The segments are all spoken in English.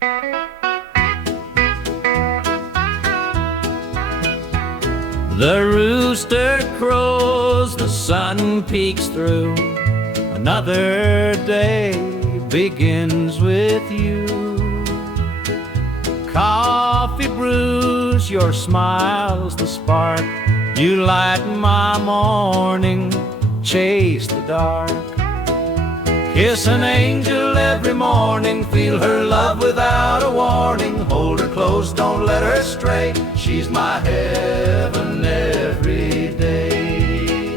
The rooster crows, the sun peeks through. Another day begins with you. Coffee brews, your smile's the spark. You light my morning, chase the dark. Kiss an angel every morning, feel her love without a warning. Hold her close, don't let her stray. She's my heaven every day.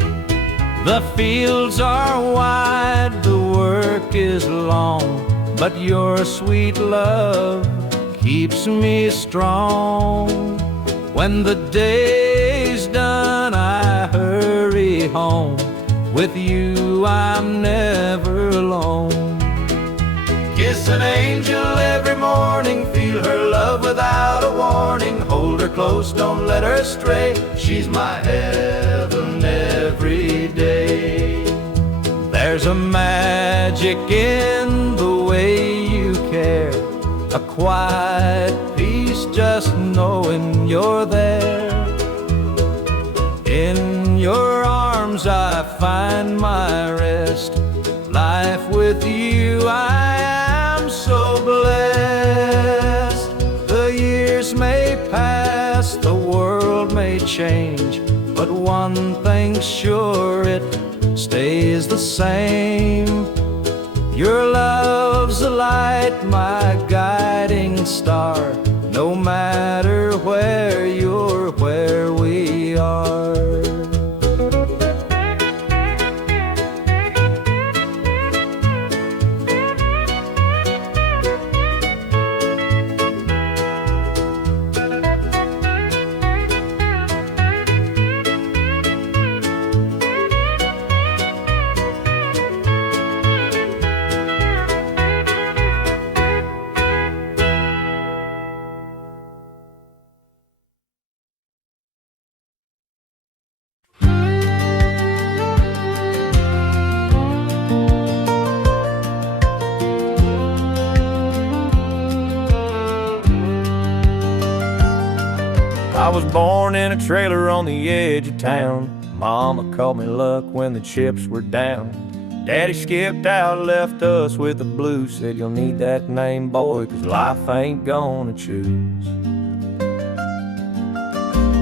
The fields are wide, the work is long, but your sweet love keeps me strong. When the day's done, I hurry home. With you, I'm never alone. Kiss an angel every morning, feel her love without a warning. Hold her close, don't let her stray. She's my heaven every day. There's a magic in the way you care, a quiet peace just knowing you're there. In your arms I find my rest. Life with you I am so blessed. The years may pass, the world may change, but one thing's sure, it stays the same. Your love's a light, my guiding star. No matter where you're, where we are. I was born in a trailer on the edge of town. Mama called me luck when the chips were down. Daddy skipped out, left us with the blues. Said you'll need that name, boy, 'cause life ain't gonna choose.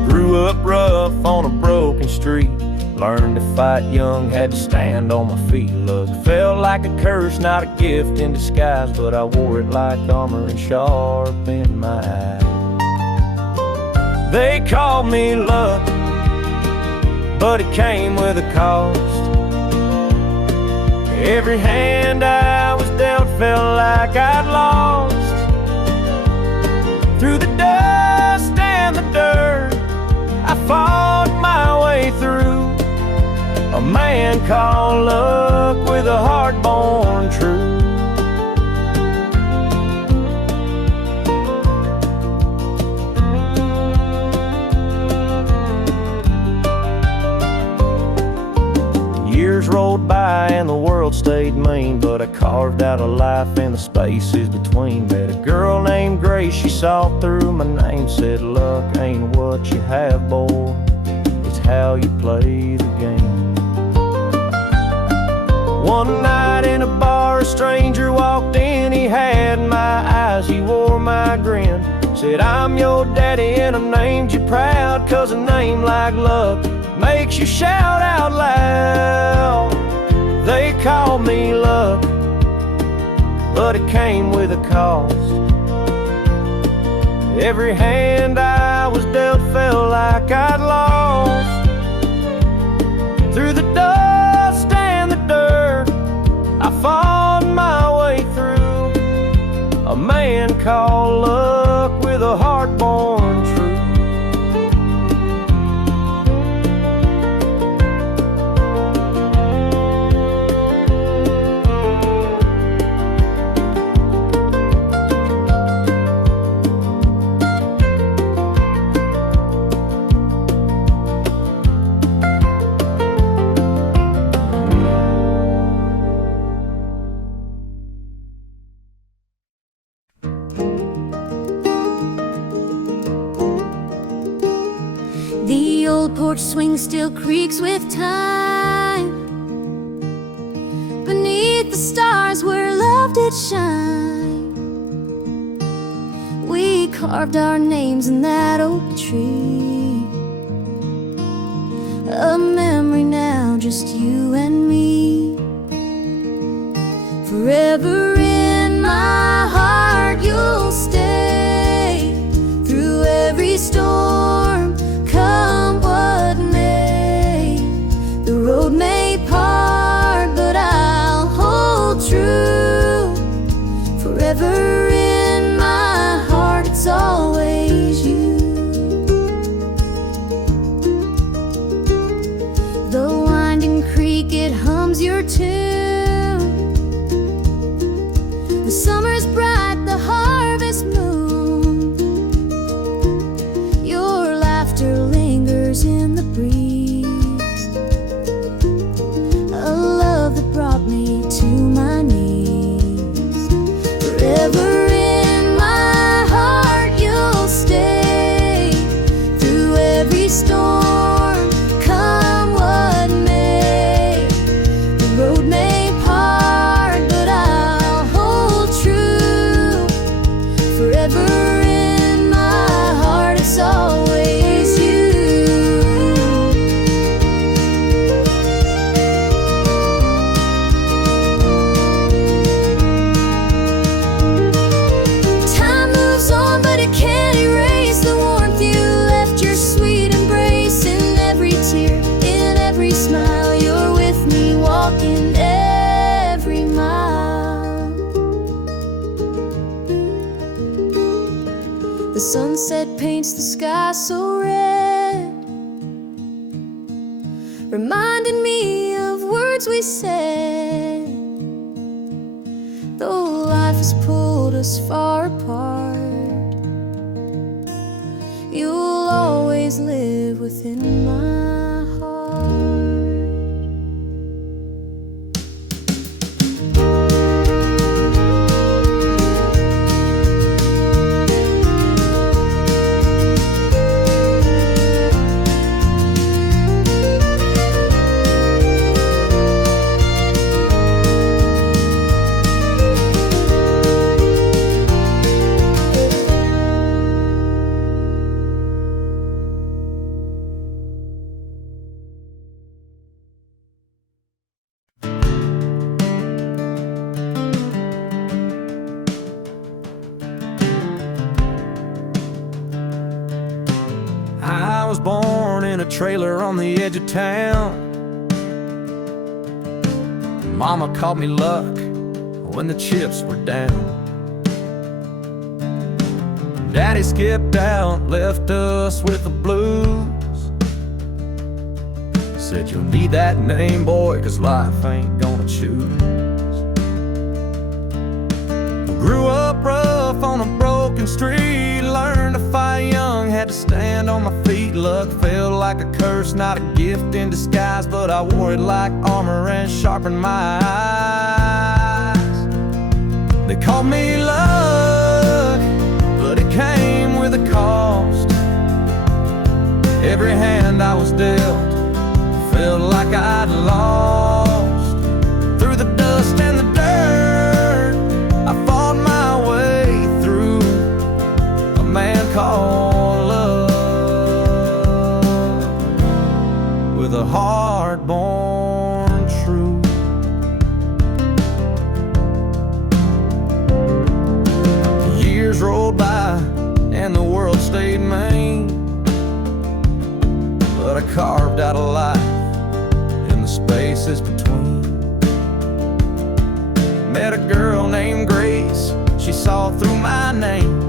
Grew up rough on a broken street. Learned to fight young, had to stand on my feet. Look, felt like a curse, not a gift in disguise, but I wore it like armor and sharp in my eye. They called me luck, but it came with a cost. Every hand I was dealt felt like I'd lost. Through the dust and the dirt, I fought my way through. A man called luck with a heart born true. Years rolled by and the world stayed mean, but I carved out a life in the spaces between. Met a girl named Grace, she saw through my name, said luck ain't what you have, boy, it's how you play the game. One night in a bar, a stranger walked in, he had my eyes, he wore my grin. Said, I'm your daddy and I named you proud, 'cause a name like luck makes you shout out loud. They call me luck, but it came with a cost. Every hand I was dealt felt like I'd lost. Through the dust and the dirt, I fought my way through. A man called luck with a heart born true. old porch swing still creaks with time. Beneath the stars where love did shine, we carved our names in that oak tree. A memory now, just you and me. Forever in my heart you'll stay, through every storm, come what may. The road may part, but I'll hold true. Forever in my heart, it's always you. The winding creek, it hums your tune. The summer's bright, the harvest moon. Your laughter lingers in the breeze. A love that brought me to my knees. Forever in my heart you'll stay, through every storm, come what may. The road may part, but I'll hold true. Forever in my heart, it's always you. Time moves on, but it can't erase the warmth you left, your sweet embrace. In every tear, in every smile, you're with me, walking every mile. The sunset paints the sky so red, reminding me of words we said. Though life has pulled us far apart, you'll always live within my heart. I was born in a trailer on the edge of town. Mama called me luck when the chips were down. Daddy skipped out, left us with the blues. Said you'll need that name, boy, 'cause life ain't gonna choose. Grew up rough on a broken street, learned to fight young, had to stand on my feet. Luck felt like a curse, not a gift in disguise, but I wore it like armor and sharpened my eyes. They called me luck, but it came with a cost. Every hand I was dealt felt like I'd lost. Through the dust and the dirt, I fought my way through a man called love, with a heart born true. Years rolled by and the world stayed mean, but I carved out a life in the spaces between. Met a girl named Grace, she saw through my name.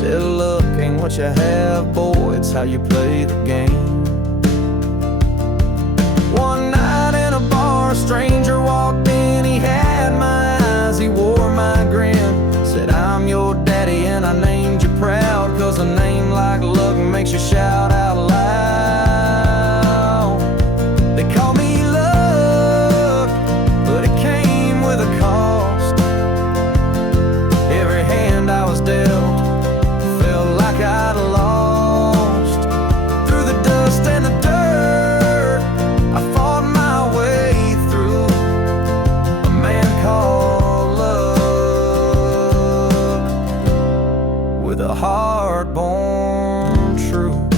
Said, look, ain't what you have, boy, it's how you play the game. One night in a bar, a stranger walked in, he had my eyes, he wore my grin. Said, I'm your daddy and I named you proud, 'cause a name like luck makes you shout out loud. They call me luck, but it came with a cost. Every hand I was dealt felt like I'd lost. the heart born true.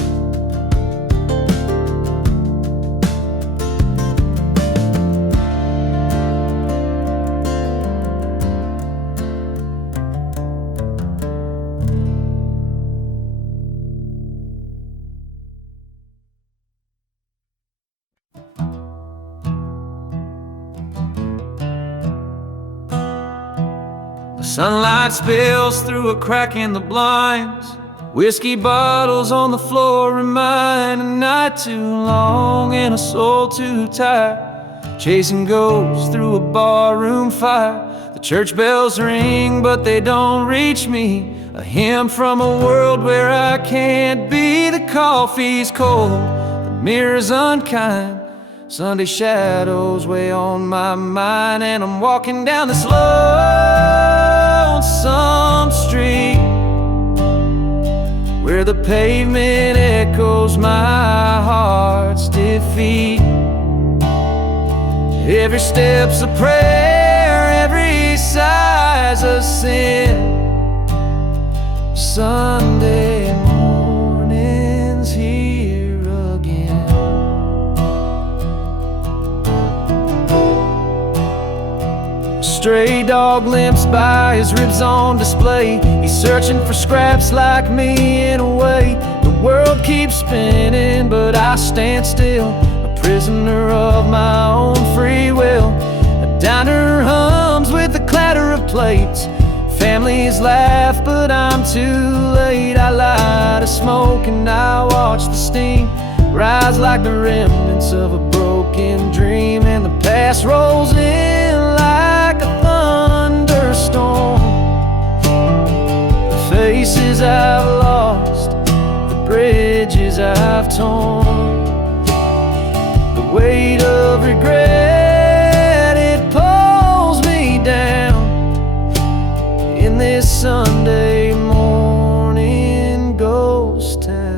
Sunlight spills through a crack in the blinds. Whiskey bottles on the floor remind a night too long and a soul too tired, chasing ghosts through a barroom fire. The church bells ring but they don't reach me, a hymn from a world where I can't be. The coffee's cold, the mirror's unkind, Sunday shadows weigh on my mind, and I'm walking down this lonesome street where the pavement echoes my heart's defeat. Every step's a prayer, every sigh's a sin. Sunday morning's here again. Stray dog limps by, his ribs on display. He's searching for scraps like me in a way. The world keeps spinning, but I stand still, a prisoner of my own free will. A diner hums with the clatter of plates. Families laugh, but I'm too late. I light a smoke and I watch the steam rise like the remnants of a broken dream. And the past rolls in like a thunderstorm. The faces I've lost, the bridges I've torn, the weight of regret, it pulls me down in this Sunday morning ghost town.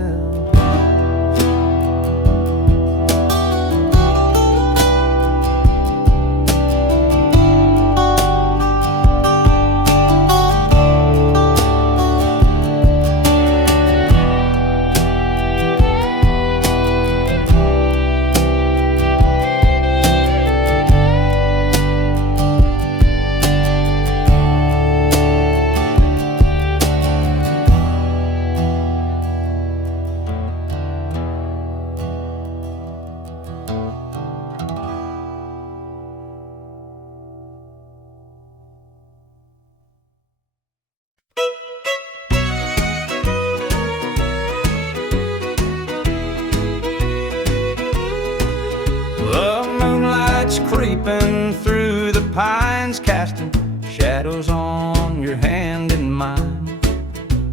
Creeping through the pines, casting shadows on your hand and mine.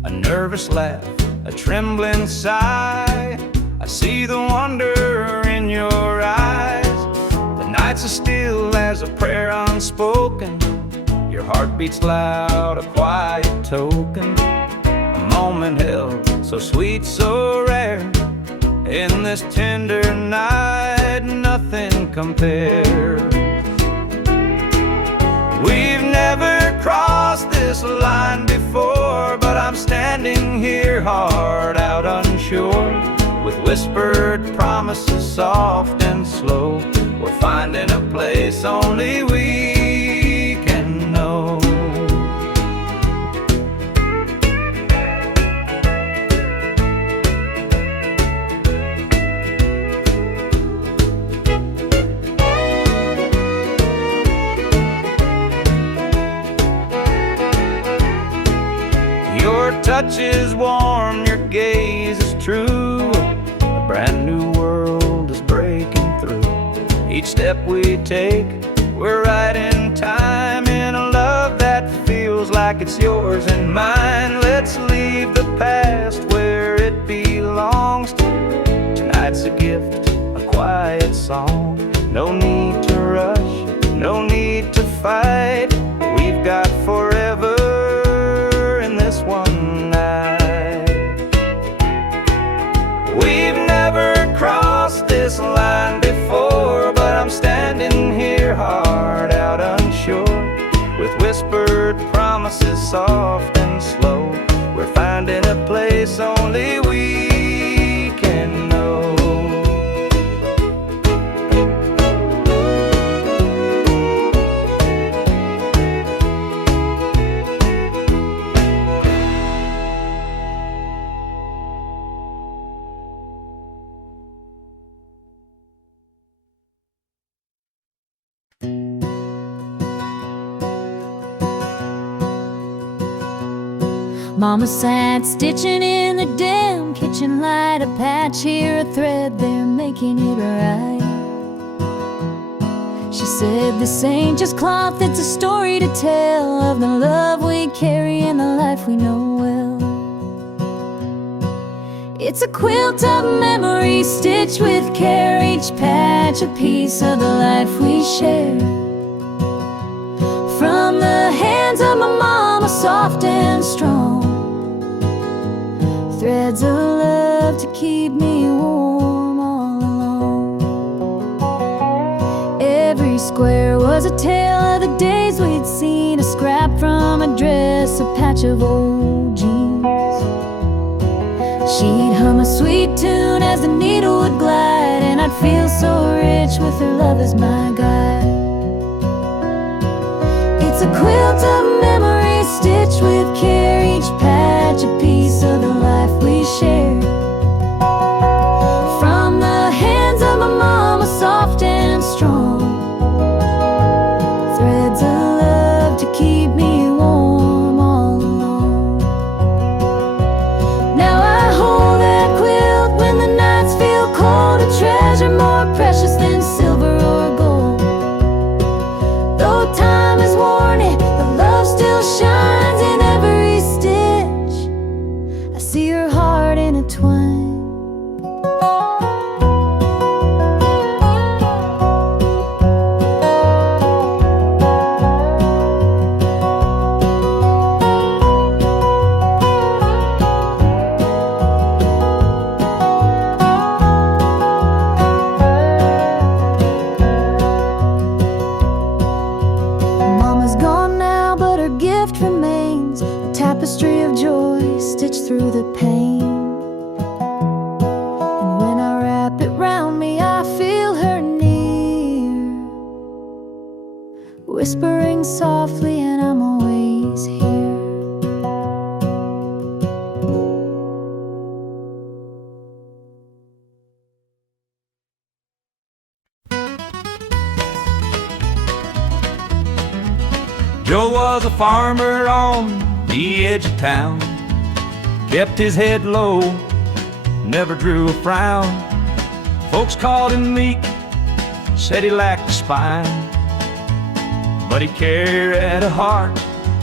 A nervous laugh, a trembling sigh, I see the wonder in your eyes. The nights are still as a prayer unspoken. Your heart beats loud, a quiet token. A moment held, so sweet, so rare. In this tender night, nothing compares. We've never crossed this line before, but I'm standing here, heart out unsure, with whispered promises soft and slow. We're finding a place only we can know. Your touch is warm, your gaze is true. A brand new world is breaking through. Each step we take, we're right in time, in a love that feels like it's yours and mine. Let's leave the past where it belongs. Tonight's a gift, a quiet song. No need to rush, no need to fight. We've got forever in this one night. We've never crossed this line before, but I'm standing here, heart out unsure, with whispered promises soft and slow. We're finding Mama sat stitching in the dim kitchen light, a patch here, a thread there, making it right. She said, this ain't just cloth, it's a story to tell of the love we carry and the life we know well. It's a quilt of memories stitched with care, each patch a piece of the life we share. From the hands of my mama, soft and strong, threads of love to keep me warm all along. Every square was a tale of the days we'd seen, a scrap from a dress, a patch of old jeans. She'd hum a sweet tune as the needle would glide, and I'd feel so rich with her love as my guide. It's a quilt of memories stitched with care, each patch a piece of the life we share. From the hands of my mama, soft and strong, threads of love to keep me warm all along. Now I hold that quilt when the nights feel cold, a treasure more precious than silver or gold. Though time has worn it, the love still shines in every stitch. I see her heart intertwined. Mama's gone now, but her gift remains, a tapestry of joy stitched through the pain. And when I wrap it round me, I feel her near, whispering softly, and I'm always here. Joe was a farmer on the edge of town, kept his head low, never drew a frown. Folks called him meek, said he lacked a spine, but he carried a heart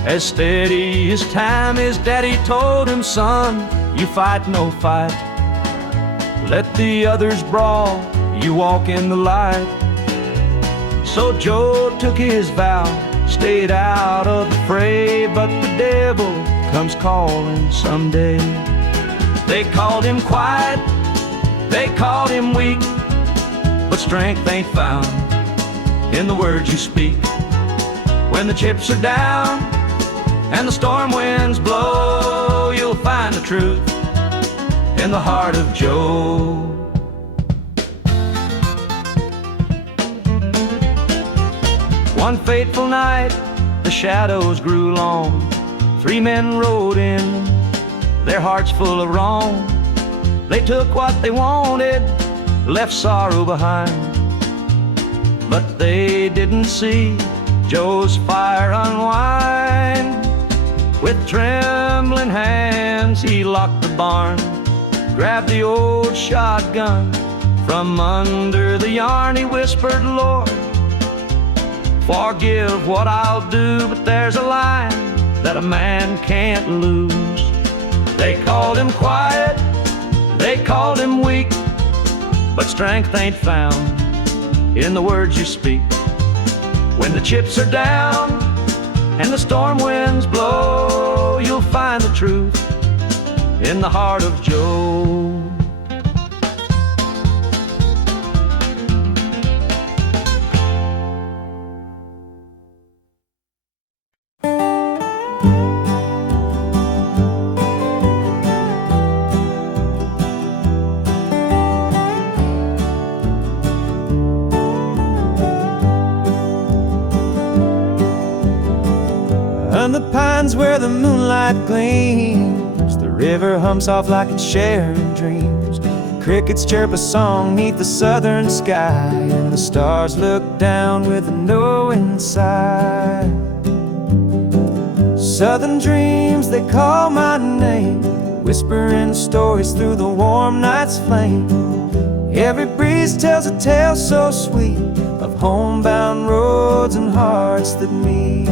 as steady as time. His daddy told him, son, you fight no fight, let the others brawl, you walk in the light. So Joe took his vow, stayed out of the fray, but the devil comes calling someday. They called him quiet, they called him weak, but strength ain't found in the words you speak. When the chips are down and the storm winds blow, you'll find the truth in the heart of Joe. One fateful night, the shadows grew long. 3 men rode in, their hearts full of wrong. They took what they wanted, left sorrow behind, but they didn't see Joe's fire unwind. With trembling hands, he locked the barn, grabbed the old shotgun from under the yarn. He whispered, Lord, forgive what I'll do, but there's a line that a man can't lose. They called him quiet, they called him weak, but strength ain't found in the words you speak. When the chips are down and the storm winds blow, you'll find the truth in the heart of Joe. On the pines where the moonlight gleams, the river hums off like it's sharing dreams. The crickets chirp a song neath the southern sky, and the stars look down with a knowing sigh. Southern dreams, they call my name, whispering stories through the warm night's flame. Every breeze tells a tale so sweet of homebound roads and hearts that meet.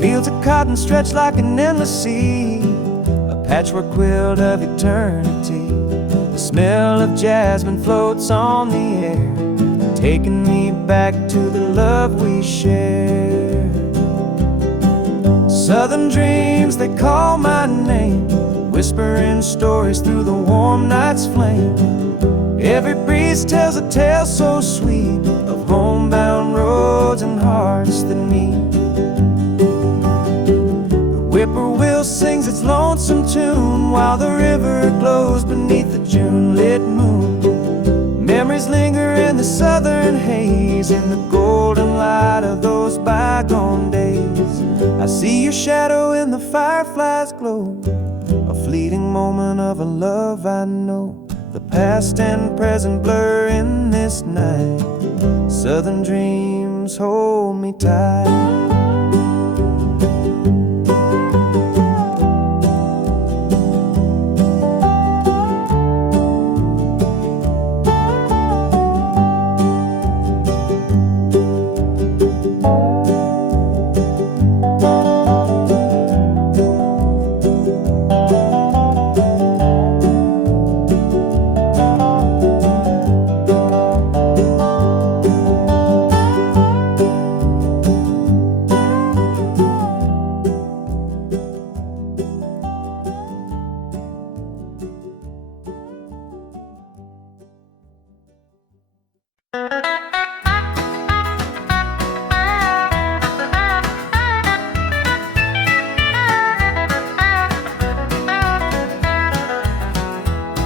Fields of cotton stretch like an endless sea, a patchwork quilt of eternity. The smell of jasmine floats on the air, taking me back to the love we shared. Southern dreams, they call my name, whispering stories through the warm night's flame. Every breeze tells a tale so sweet of homebound roads and hearts that meet. The whippoorwill sings its lonesome tune while the river glows beneath the June-lit moon. Memories linger in the southern haze, in the golden light of those bygone days. I see your shadow in the firefly's glow, a fleeting moment of a love I know. The past and present blur in this night. Southern dreams hold me tight.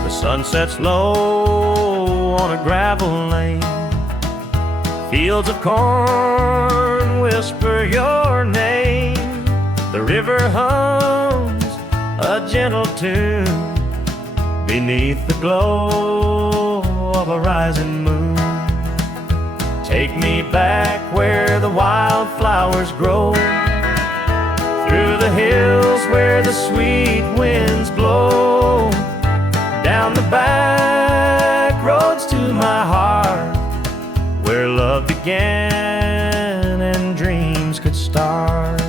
Sun sets low on a gravel lane. Fields of corn whisper your name. The river hums a gentle tune beneath the glow of a rising moon. Take me back where the wildflowers grow, through the hills where the sweet winds blow, down the back roads to my heart, where love began and dreams could start.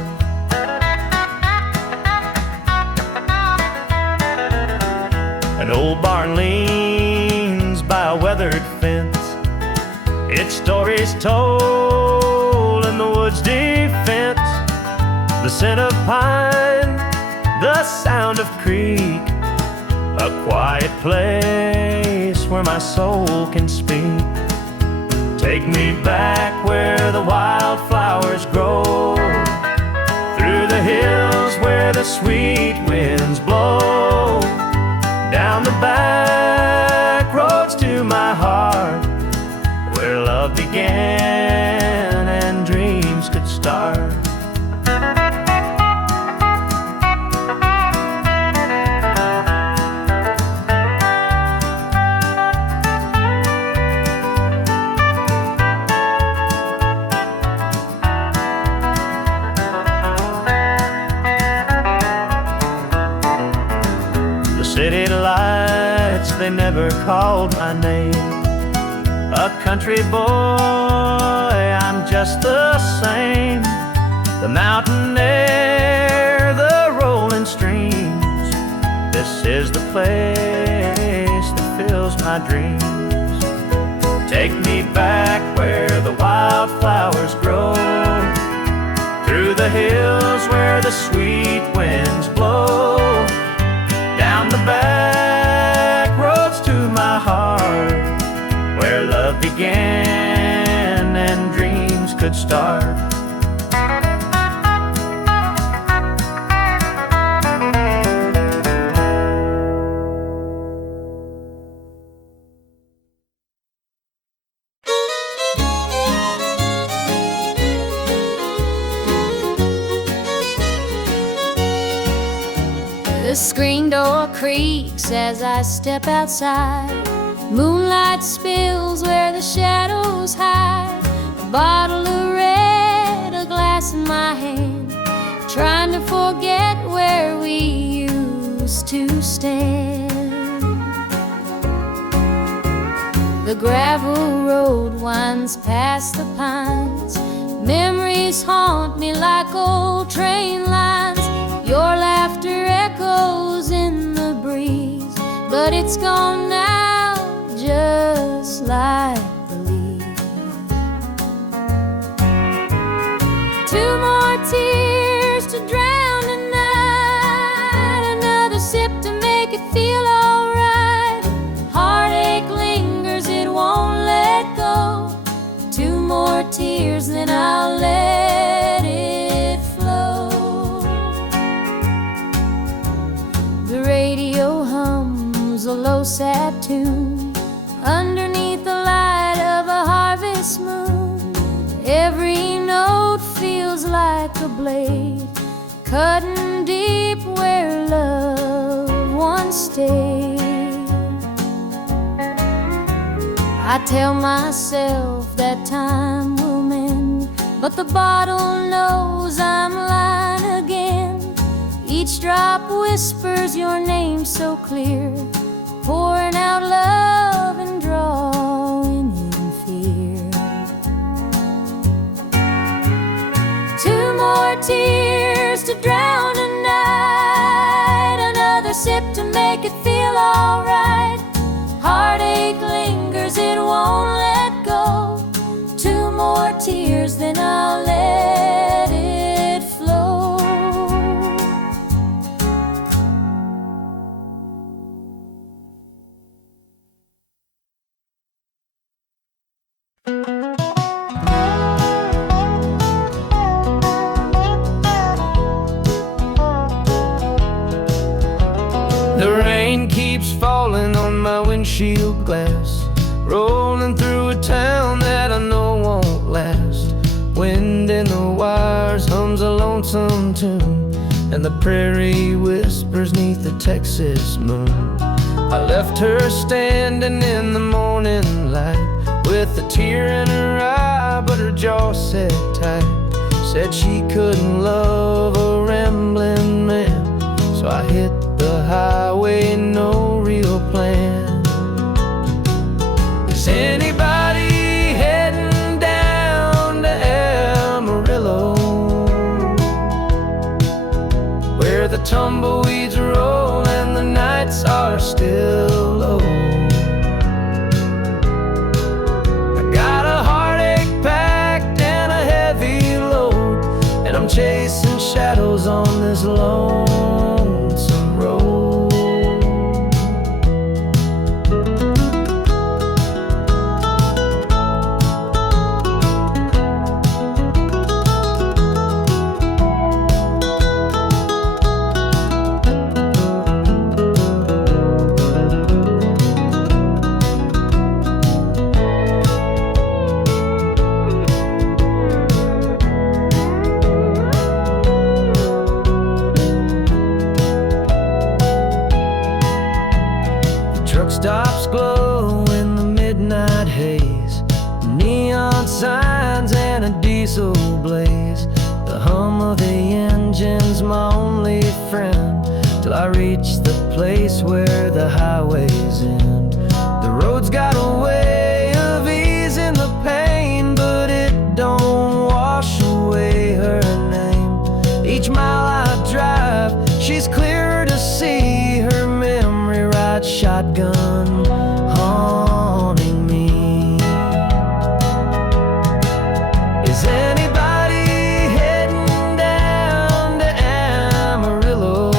An old barn leans by a weathered fence, its stories told in the woods' defense. The scent of pine, the sound of creek, a quiet place where my soul can speak. Take me back where the wildflowers grow, through the hills where the sweet winds blow, down the back roads to my heart, where love began and dreams could start. City lights, they never called my name. A country boy, I'm just the same. The mountain air, the rolling streams, this is the place that fills my dreams. Take me back where the wildflowers grow, through the hills where the sweet winds blow, down the back roads to my heart, where love began and dreams could start. The screen door creaks as I step outside. Moonlight spills where the shadows hide. A bottle of red, a glass in my hand. trying to forget where we used to stand. The gravel road winds past the pines. Memories haunt me like old train lines. Your laughter echoes in the breeze, but it's gone now, just like the leaves. Two more tears to drown tonight, another sip to make it feel alright. Heartache lingers, it won't let go. Two more tears, then I'll let it flow. The radio hums a low sad tune underneath the light of a harvest moon. Every note feels like a blade cutting deep where love once stayed. I tell myself that time will mend, but the bottle knows I'm lying again. Each drop whispers your name so clear, pouring out love and drawing in fear. Two more tears to drown a night, another sip to make it feel alright. Heartache lingers, it won't let go. Two more tears, then I'll let it flow. The rain keeps falling on my windshield glass, rolling through a town that I know won't last. Wind in the wires hums a lonesome tune, and the prairie whispers neath the Texas moon. I left her standing in the morning light, with a tear in her eye, but her jaw set tight. Said she couldn't love a rambling man, so I hit the highway, no real plan. Is anybody heading down to Amarillo, where the tumbleweeds roll and the nights are still low? I got a heartache packed and a heavy load, and I'm chasing shadows on this lonesome road. Stops glow in the midnight haze, neon signs and a diesel blaze. The hum of the engine's my only friend, till I reach the place where the highways end. The road's got a way of easing the pain, but it don't wash away her name. Each mile I drive, she's clearer to see, her memory rides shotgun, haunting me. Is anybody heading down to Amarillo,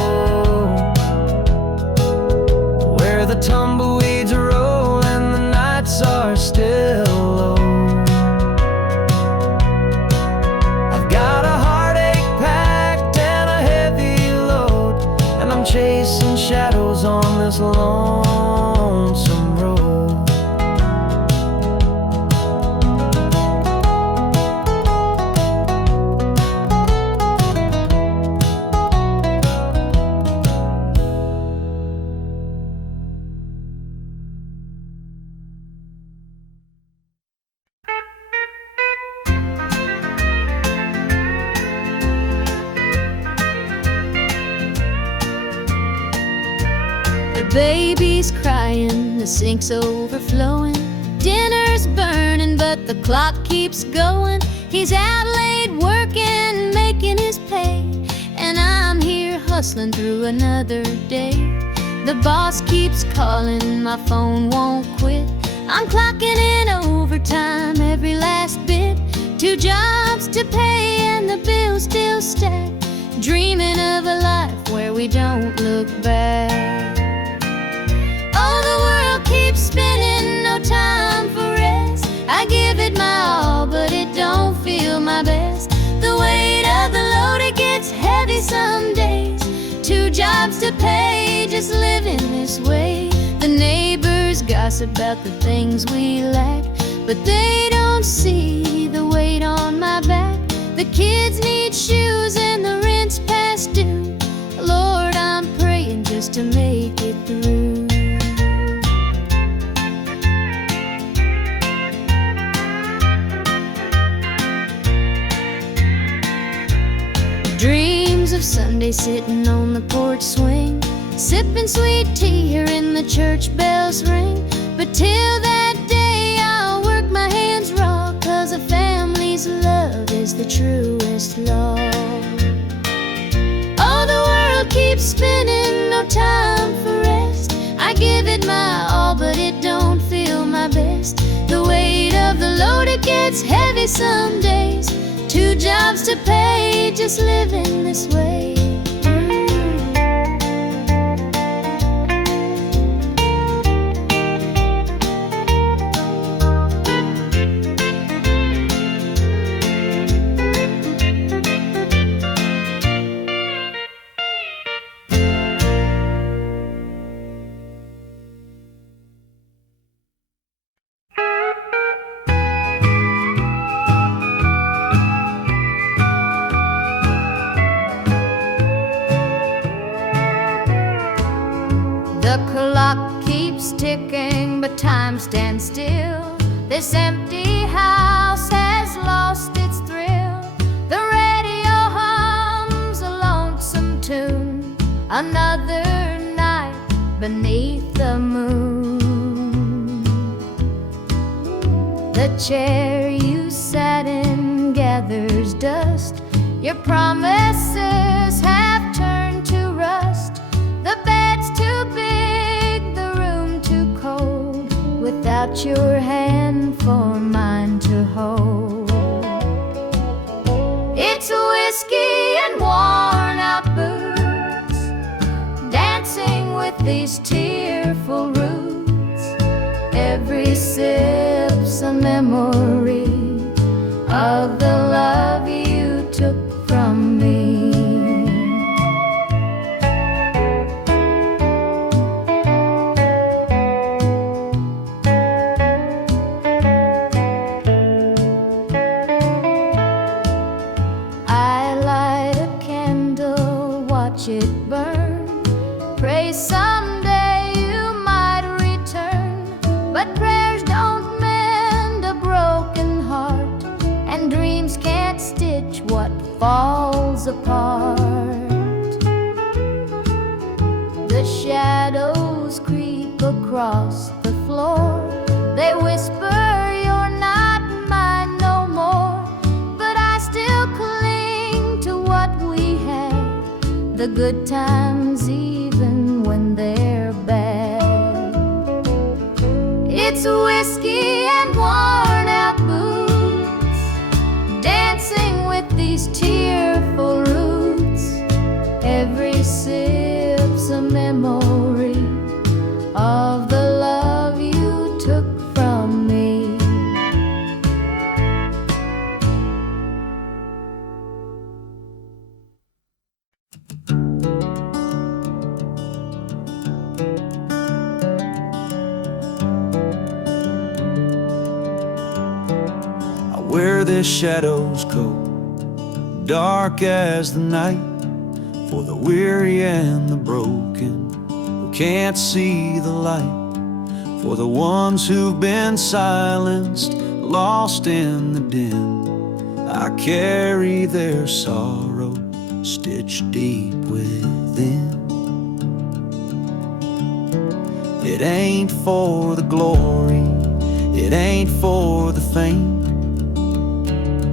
where the tumbleweeds roll and the nights are still low? I've got a heartache packed and a heavy load, and I'm chasing shadows on this lonesome road. baby's crying, the sink's overflowing. Dinner's burning, but the clock keeps going. He's out late working, making his pay, and I'm here hustling through another day. The boss keeps calling, my phone won't quit. I'm clocking in overtime every last bit. 2 jobs to pay and the bills still stack. Dreaming of a life where we don't look back. Oh, the world keeps spinning, no time for rest. I give it my all, but it don't feel my best. The weight of the load, it gets heavy some days. 2 jobs to pay, just living this way. The neighbors gossip about the things we lack, but they don't see the weight on my back. The kids need shoes and the rent's past due. Lord, I'm praying just to make it through. Dreams of Sunday sitting on the porch swing, sipping sweet tea, hearing the church bells ring. But till that day I'll work my hands raw, 'cause a family's love is the truest law. Oh, the world keeps spinning, no time for rest. I give it my all, but it don't feel my best. The weight of the load, it gets heavy some days. 2 jobs to pay, just living this way. The clock keeps ticking, but time stands still. This empty house has lost its thrill. The radio hums a lonesome tune. Another night beneath the moon. The chair you sat in gathers dust. Your promises have turned to rust. The bed's too big, the room too cold, without your hand for mine to hold. It's whiskey and worn out boots, dancing with these tearful roots. Every sip's a memory of the love you took from me. It burn, pray someday you might return. But prayers don't mend a broken heart, and dreams can't stitch what falls apart. The shadows creep across the floor. They whisper you're not mine no more, but I still cling to what we had. The good times even when they're bad. It's whiskey and worn out boots, dancing with these tearful roots. Every sip's a memory of the love you took from me. Where the shadows go, dark as the night, for the weary and the broken who can't see the light, for the ones who've been silenced, lost in the din. I carry their sorrow stitched deep within. It ain't for the glory, it ain't for the fame.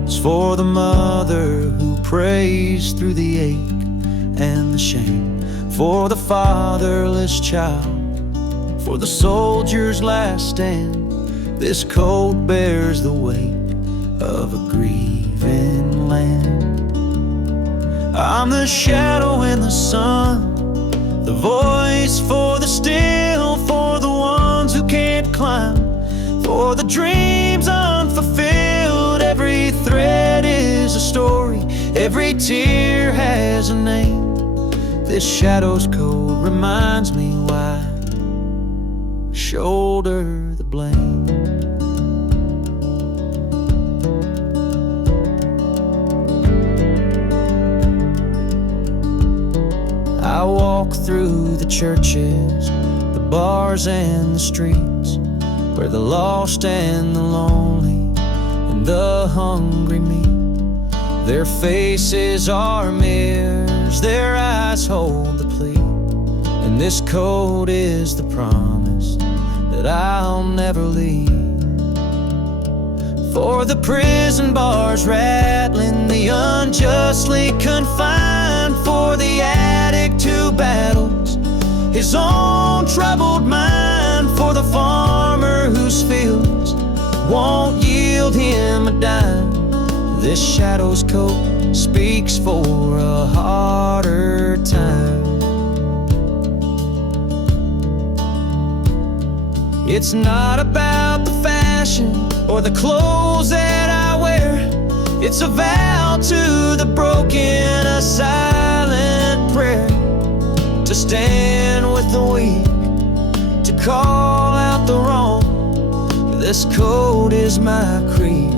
It's for the mother who prays through the ache and the shame, for the fatherless child, for the soldier's last stand. This coat bears the weight of a grieving land. I'm the shadow in the sun, the voice for the still, for the ones who can't climb, for the dreams unfulfilled. Every thread is a story, every tear has a name. This shadow's code reminds me why I shoulder the blame. I walk through the churches, the bars and the streets, where the lost and the lonely and the hungry meet. Their faces are mirrors, their eyes hold the plea, and this code is the promise that I'll never leave. For the prison bars rattling, the unjustly confined, for the addict who battles his own troubled mind, for the farmer whose fields won't yield him a dime. This shadow's coat speaks for a harder time. It's not about the fashion or the clothes that I wear. It's a vow to the broken, a silent prayer, to stand with the weak, to call out the wrong. This code is my creed,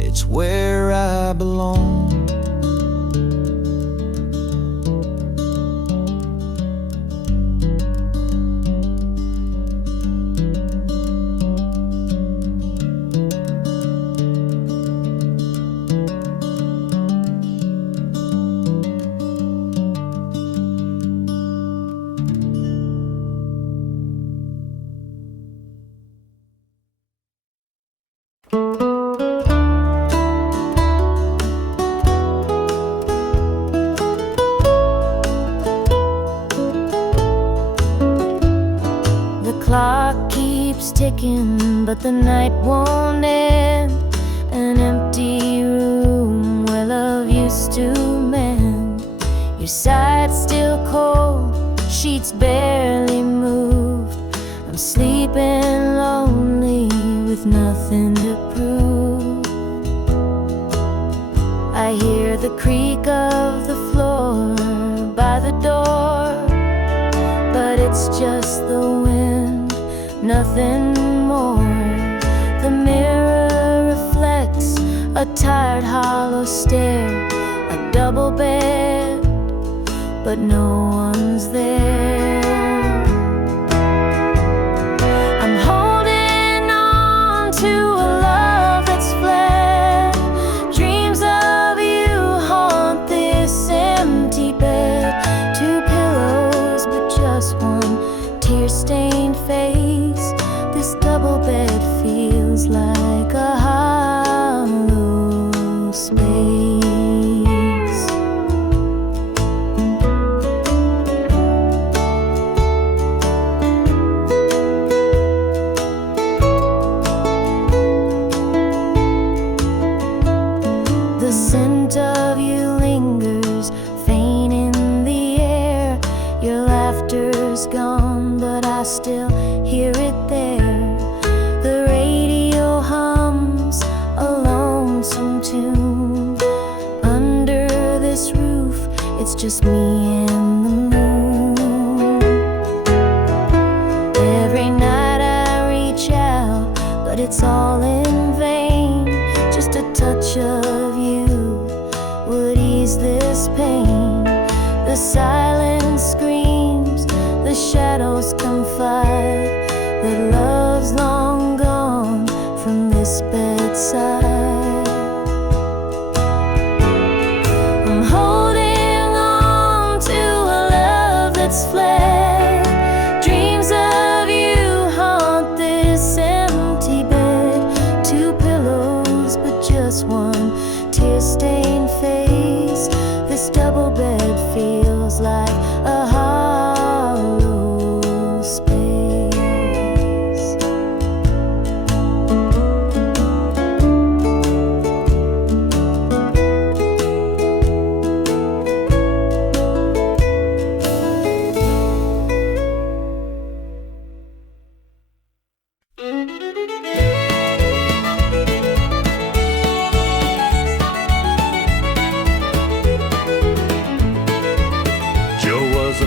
it's where I belong. Clock keeps ticking, but the night won't end. An empty room where love used to mend. Your side's still cold, sheets barely moved. I'm sleeping lonely with nothing to prove. I hear the creak of the floor by the door, but it's just the wind, nothing more. The mirror reflects a tired, hollow stare. A double bed, but no one's there. I'm holding on to a love that's fled. Dreams of you haunt this empty bed. Two pillows, but just one tear-stained face. This double bed feels like a hollow space. The scent of you lingers, faint in the air. Your laughter's gone, but I still hear it there. The radio hums a lonesome tune. Under this roof, it's just me and the moon. Every night I reach out, but it's all in vain. Just a touch of you would ease this pain. The silence screams, the shadows confide, that love's long gone from this bedside. I'm holding on to a love that's fled. feels like a hollow space.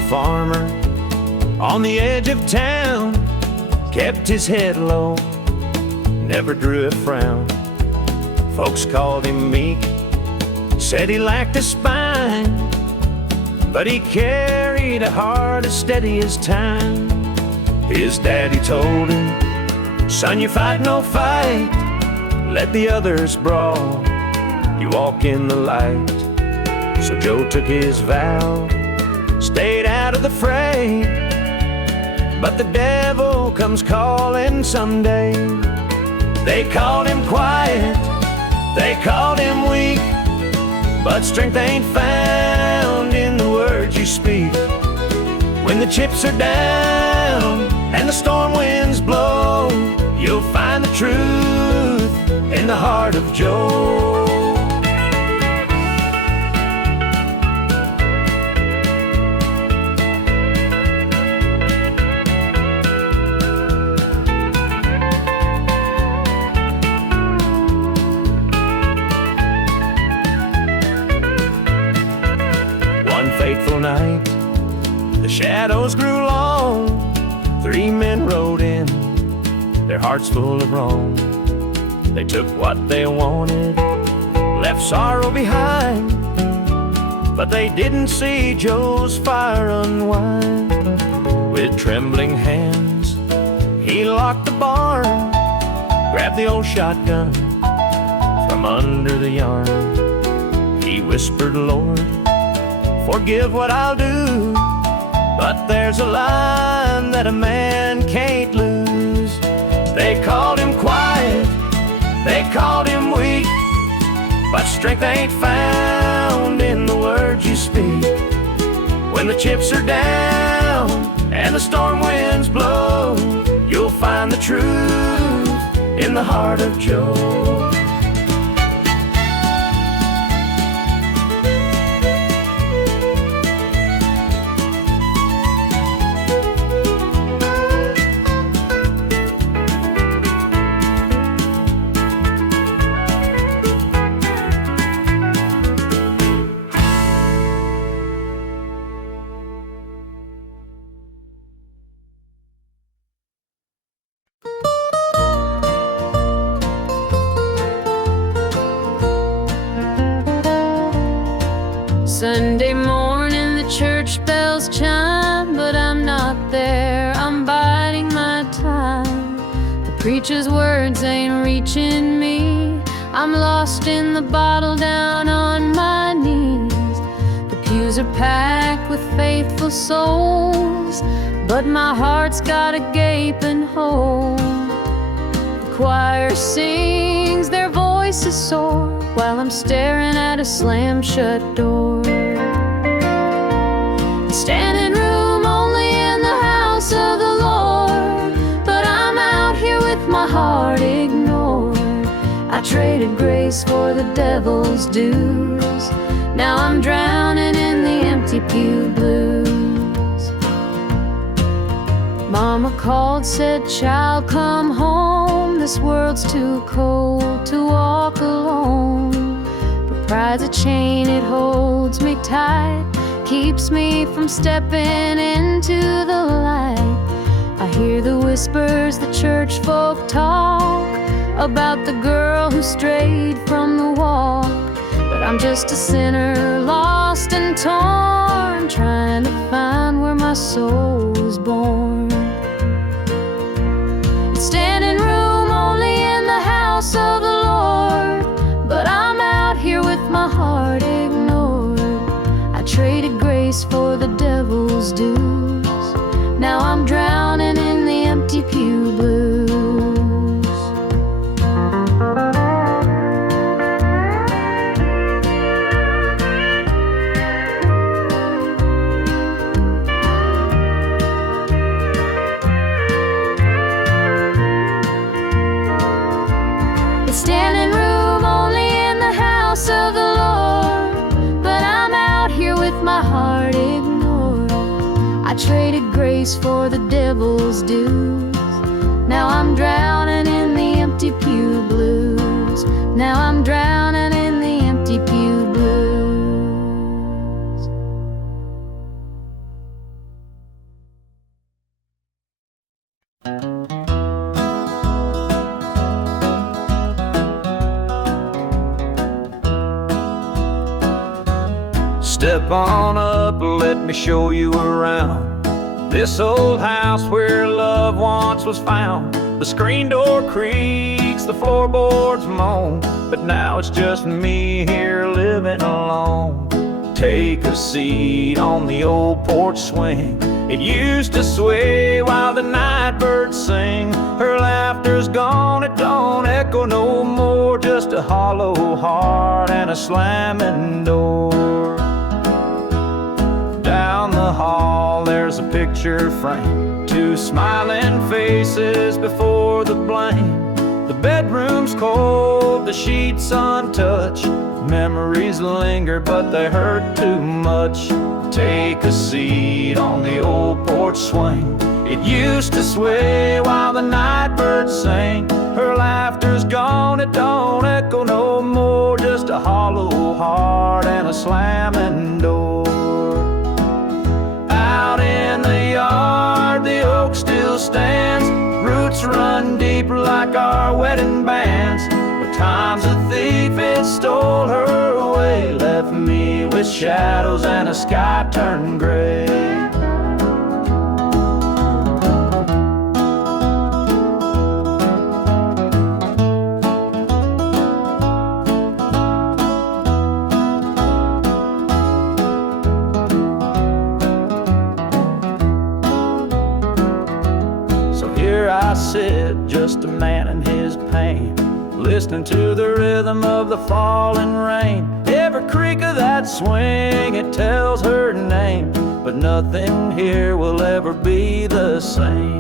Farmer on the edge of town, kept his head low, never drew a frown. Folks called him meek, said he lacked a spine, but he carried a heart as steady as time. His daddy told him, son, you fight no fight, let the others brawl, you walk in the light. So Joe took his vow, stayed out of the fray, but the devil comes calling someday. They called him quiet, they called him weak, but strength ain't found in the words you speak. When the chips are down and the storm winds blow, you'll find the truth in the heart of Joe. Fateful night, the shadows grew long. 3 men rode in, their hearts full of wrong. They took what they wanted, left sorrow behind, but they didn't see Joe's fire unwind. With trembling hands, he locked the barn, grabbed the old shotgun from under the yarn. He whispered, Lord, forgive what I'll do, but there's a line that a man can't lose. They called him quiet, they called him weak, but strength ain't found in the words you speak. When the chips are down and the storm winds blow, you'll find the truth in the heart of Joe. Sunday morning the church bells chime, but I'm not there, I'm biding my time. The preacher's words ain't reaching me, I'm lost in the bottle down on my knees. The pews are packed with faithful souls, but my heart's got a gaping hole. The choir sings, their voices soar, while I'm staring at a slam-shut door. Standing room only in the house of the Lord, but I'm out here with my heart ignored. I traded grace for the devil's dues, now I'm drowning in the empty pew blues. Mama called, said, child, come home, this world's too cold to walk alone. But pride's a chain, it holds me tight, keeps me from stepping into the light. I hear the whispers the church folk talk about the girl who strayed from the walk, but I'm just a sinner, lost and torn, trying to find where my soul was born. Standing room only in the house of the Lord, but I'm out here with my heart ignored. I traded grace for the devil's dues, now I'm drowning in the empty pew blues. my heart ignored. I traded grace for the devil's dues. Now I'm drowning in the empty pew blues. Now I'm drowning in the empty pew blues. Step on up, let me show you around this old house where love once was found. The screen door creaks, the floorboards moan, but now it's just me here living alone. Take a seat on the old porch swing. It used to sway while the night birds sing. Her laughter's gone, it don't echo no more, just a hollow heart and a slamming door. Down the hall there's a picture frame, two smiling faces before the blame. The bedroom's cold, the sheets untouched. Memories linger but they hurt too much. Take a seat on the old porch swing. It used to sway while the night birds sang. Her laughter's gone, it don't echo no more, just a hollow heart and a slamming door. Out in the yard, the oak still stands. Roots run deep like our wedding bands. But time's a thief, it stole her away, left me with shadows and a sky turned gray. I sit, just a man in his pain, listening to the rhythm of the falling rain. Every creak of that swing, it tells her name, but nothing here will ever be the same.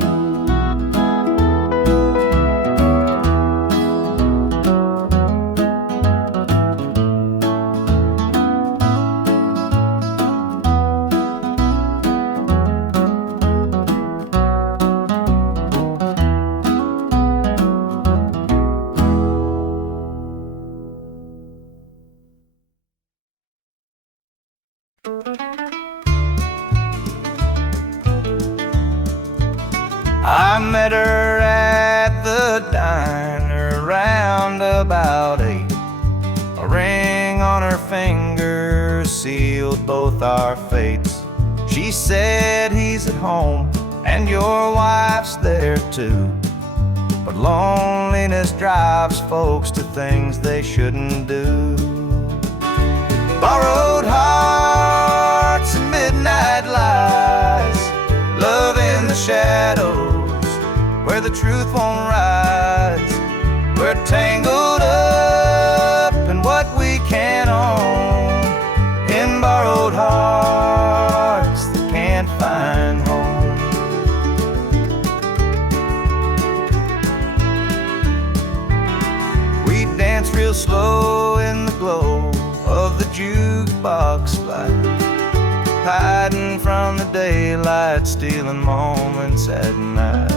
I met her at the diner around about 8. A ring on her finger sealed both our fates. She said he's at home and your wife's there too, but loneliness drives folks to things they shouldn't do. Borrowed hearts and midnight lies, love in the shadows where the truth won't rise. We're tangled up in what we can't own, in borrowed hearts that can't find home. We dance real slow in the glow of the jukebox light, hiding from the daylight, stealing moments at night.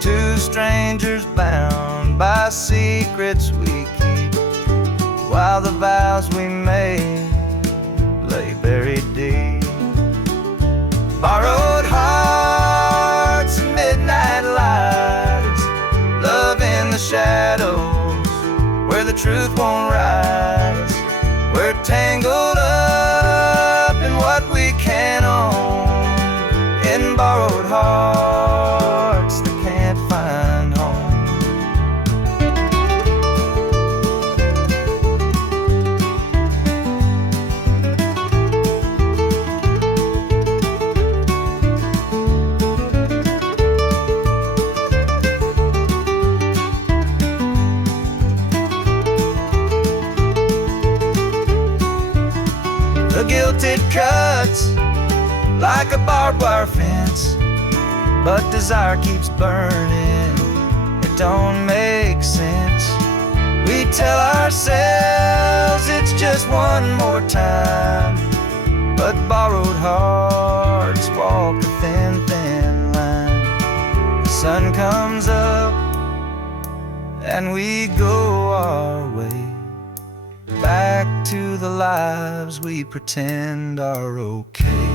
Two strangers bound by secrets we keep, while the vows we made lay buried deep. Borrowed hearts and midnight lights, love in the shadows where the truth won't rise. We're tangled up in what we can't own, in borrowed hearts that can't find home. The guilt it cuts like a barbed wire fence, but desire keeps burning, it don't make sense. We tell ourselves it's just one more time, but borrowed hearts walk a thin, thin line. The sun comes up and we go our way, back to the lives we pretend are okay.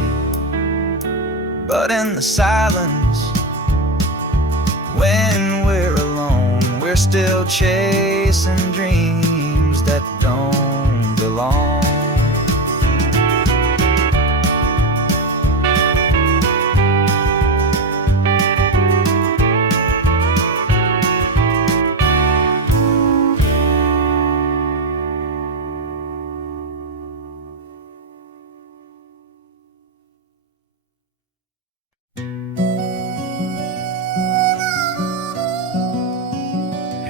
But in the silence, when we're alone, we're still chasing dreams that don't belong.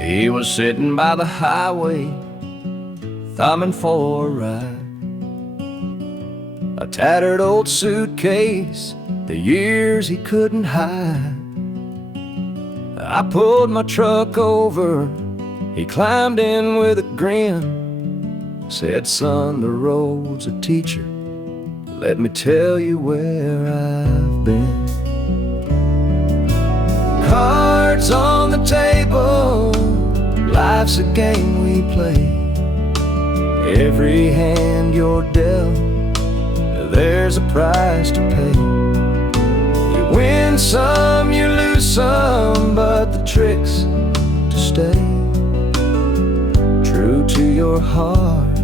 He was sitting by the highway, thumbing for a ride. A tattered old suitcase, the years he couldn't hide. I pulled my truck over, he climbed in with a grin. Said, son, the road's a teacher, let me tell you where I've been. Cards on the table, life's a game we play. Every hand you're dealt, there's a price to pay. You win some, you lose some, but the trick's to stay true to your heart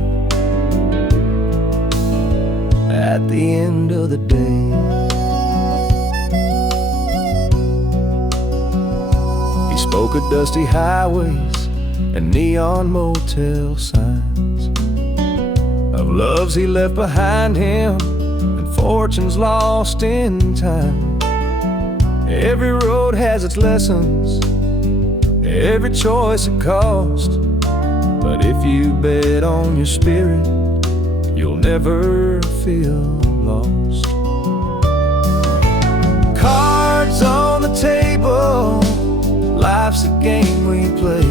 at the end of the day. He spoke of dusty highways and neon motel signs, of loves he left behind him and fortunes lost in time. Every road has its lessons, every choice a cost, but if you bet on your spirit, you'll never feel lost. Cards on the table, life's a game we play.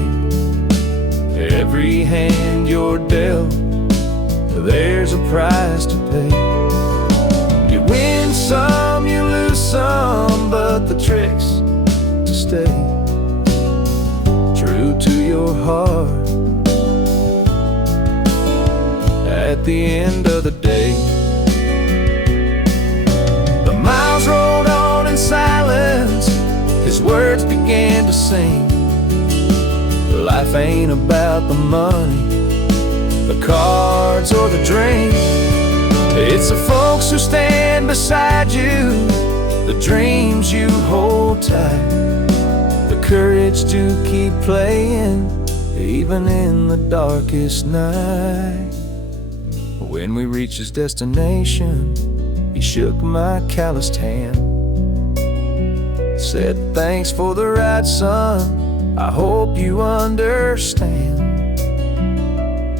Every hand you're dealt, there's a price to pay. You win some, you lose some, but the trick's to stay true to your heart at the end of the day. The miles rolled on in silence, his words began to sing. Life ain't about the money, the cards or the drink. It's the folks who stand beside you, the dreams you hold tight, the courage to keep playing even in the darkest night. When we reached his destination, he shook my calloused hand, said, thanks for the ride, son, I hope you understand.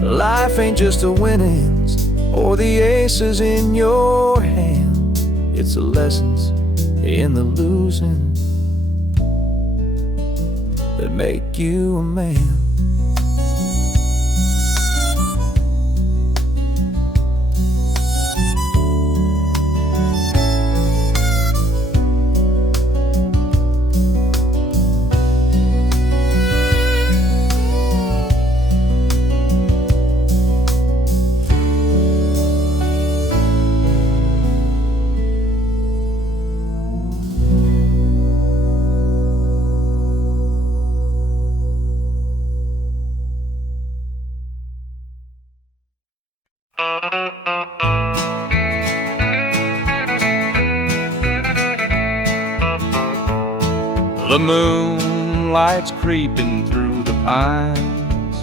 Life ain't just the winnings or the aces in your hand, it's the lessons in the losing that make you a man. The moonlight's creeping through the pines,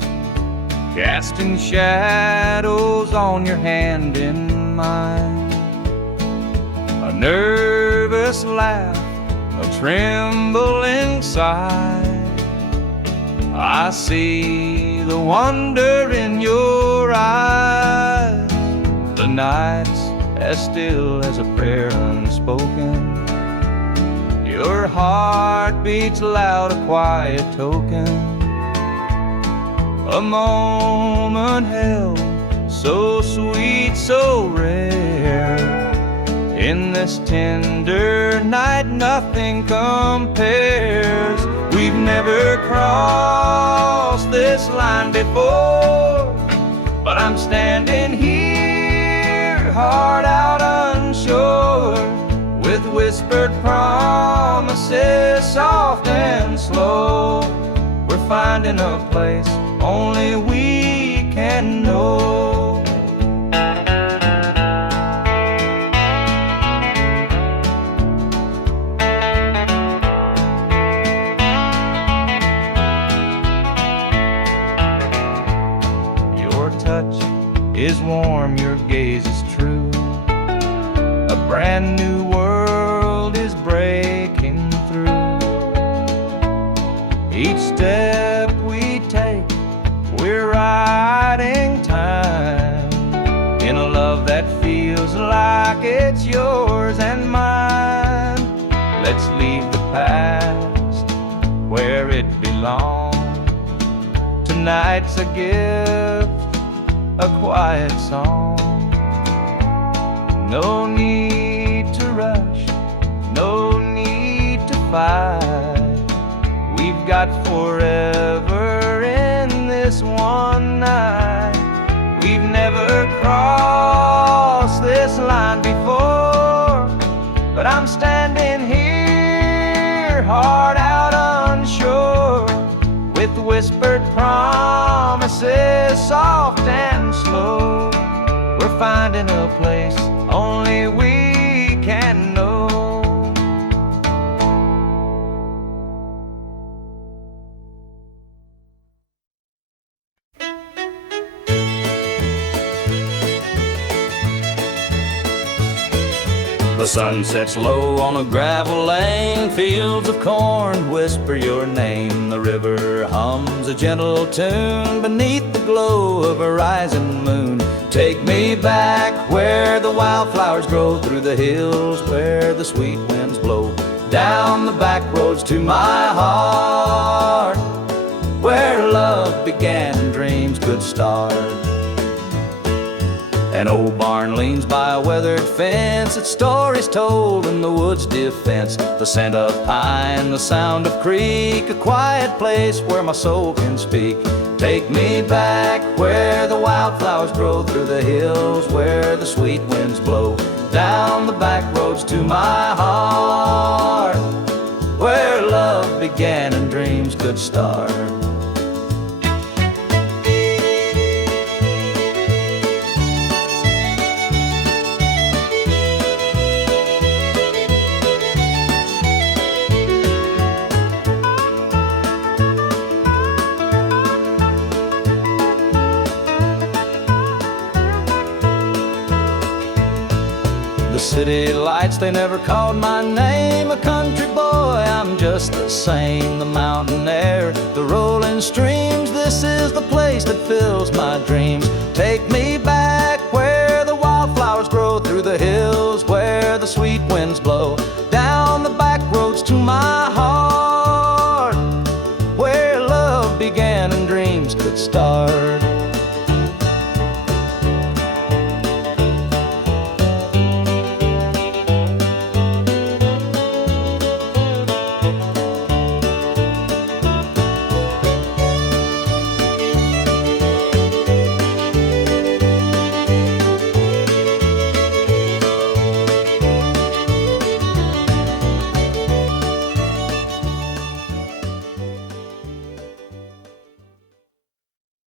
casting shadows on your hand in mine. A nervous laugh, a trembling sigh. I see the wonder in your eyes. The night's as still as a prayer unspoken. Your heart beats loud, a quiet token. A moment held, so sweet, so rare. In this tender night, nothing compares. We've never crossed this line before, but I'm standing here, heart out unsure, with whispered promises, soft and slow. We're finding a place only we can know. Is warm, your gaze is true. A brand new world is breaking through. Each step we take, we're riding time in a love that feels like it's yours and mine. Let's leave the past where it belongs. Tonight's a gift, a quiet song. No need to rush, no need to fight. We've got forever in this one night. We've never crossed this line before, but I'm standing here, heart out unsure, with whispered promises, soft and slow. We're finding a place only we can know. The sun sets low on a gravel lane, fields of corn whisper your name. The river hums a gentle tune beneath the glow of a rising moon. Take me back where the wildflowers grow, through the hills where the sweet winds blow, down the back roads to my heart, where love began and dreams could start. An old barn leans by a weathered fence, its stories told in the wood's defense. The scent of pine, the sound of creek, a quiet place where my soul can speak. Take me back where the wildflowers grow, through the hills where the sweet winds blow, down the back roads to my heart, where love began and dreams could start. City lights, they never called my name. A country boy, I'm just the same. The mountain air, the rolling streams, this is the place that fills my dreams. Take me back where the wildflowers grow, through the hills where the sweet winds blow,